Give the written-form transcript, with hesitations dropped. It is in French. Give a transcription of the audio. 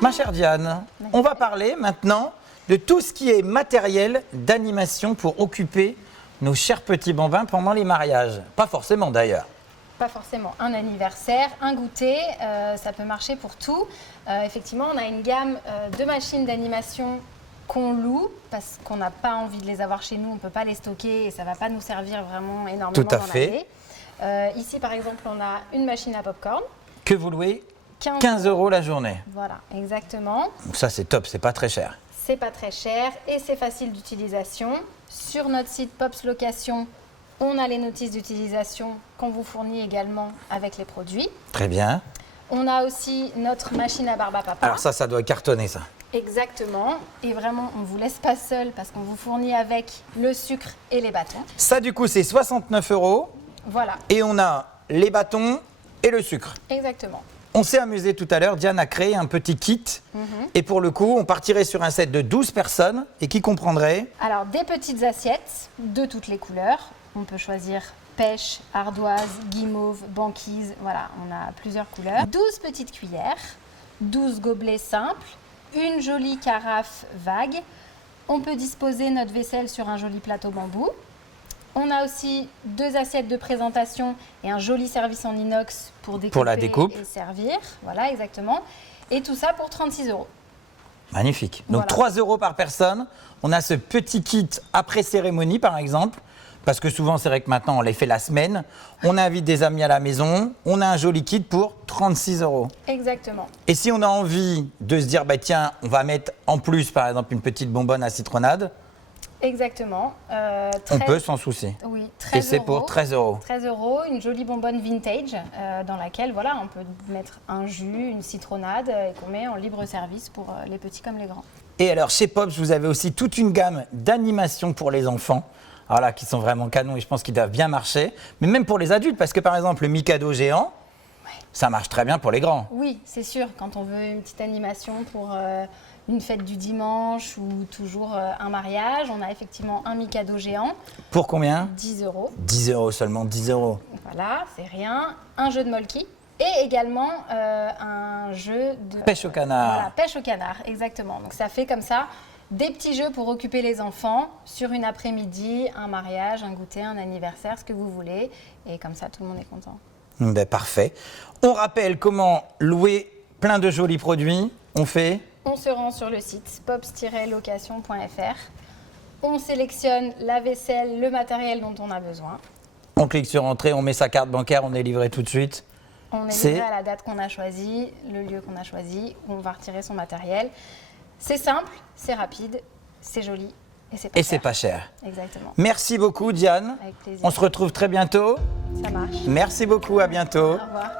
Ma chère Diane, on va parler maintenant de tout ce qui est matériel d'animation pour occuper nos chers petits bambins pendant les mariages. Pas forcément d'ailleurs. Pas forcément un anniversaire, un goûter, ça peut marcher pour tout. Effectivement, on a une gamme de machines d'animation qu'on loue parce qu'on n'a pas envie de les avoir chez nous, on ne peut pas les stocker et ça ne va pas nous servir vraiment énormément Tout à dans fait. l'année. Ici, par exemple, on a une machine à popcorn. Que vous louez 15 € la journée. Voilà, exactement. Donc ça c'est top, c'est pas très cher. C'est pas très cher et c'est facile d'utilisation. Sur notre site Pops Location, on a les notices d'utilisation qu'on vous fournit également avec les produits. Très bien. On a aussi notre machine à barbe à papa. Alors ça doit cartonner ça. Exactement. Et vraiment, on ne vous laisse pas seul parce qu'on vous fournit avec le sucre et les bâtons. Ça du coup c'est 69 € Voilà, et on a les bâtons et le sucre. exactement. On s'est amusé tout à l'heure, Diane a créé un petit kit et pour le coup on partirait sur un set de 12 personnes et qui comprendrait Alors, des petites assiettes de toutes les couleurs. On peut choisir pêche, ardoise, guimauve, banquise. Voilà, on a plusieurs couleurs. 12 petites cuillères, 12 gobelets simples, une jolie carafe vague. On peut disposer notre vaisselle sur un joli plateau bambou. On a aussi 2 assiettes de présentation et un joli service en inox pour découper Pour la découpe. et servir. Voilà, exactement. Et tout ça pour 36 €. magnifique. Donc Voilà. 3 € par personne. On a ce petit kit après cérémonie par exemple. Parce que souvent, c'est vrai que maintenant, on les fait la semaine. On invite des amis à la maison. On a un joli kit pour 36 €. Exactement. Et si on a envie de se dire, bah, tiens, on va mettre en plus, par exemple, une petite bonbonne à citronnade, Exactement. on peut sans souci. Oui, 13 Et c'est pour 13 €. 13 €, une jolie bonbonne vintage dans laquelle voilà, on peut mettre un jus, une citronnade et qu'on met en libre service pour les petits comme les grands. Et alors, chez Pops, vous avez aussi toute une gamme d'animations pour les enfants. Alors là, qui sont vraiment canons et je pense qu'ils doivent bien marcher. Mais même pour les adultes, parce que par exemple, le Mikado géant, ça marche très bien pour les grands. Oui, c'est sûr, quand on veut une petite animation pour une fête du dimanche ou toujours un mariage, on a effectivement un Mikado géant, Pour combien 10 €. 10 € seulement, 10 €. Voilà, c'est rien. Un jeu de molki et également un jeu de Pêche au canard. Voilà, pêche au canard, exactement. Donc ça fait comme ça des petits jeux pour occuper les enfants sur une après-midi, un mariage, un goûter, un anniversaire, ce que vous voulez. Et comme ça, tout le monde est content. Ben, parfait. On rappelle comment louer plein de jolis produits. On fait On se rend sur le site pops-location.fr. On sélectionne la vaisselle, le matériel dont on a besoin. on clique sur entrée, on met sa carte bancaire, on est livré tout de suite. On est C'est- livré à la date qu'on a choisie, le lieu qu'on a choisi, où on va retirer son matériel. C'est simple, c'est rapide, c'est joli et c'est pas Et cher. c'est pas cher. Exactement, Merci beaucoup, Diane. avec plaisir. On se retrouve très bientôt. Ça marche. Merci beaucoup, à bientôt. Au revoir.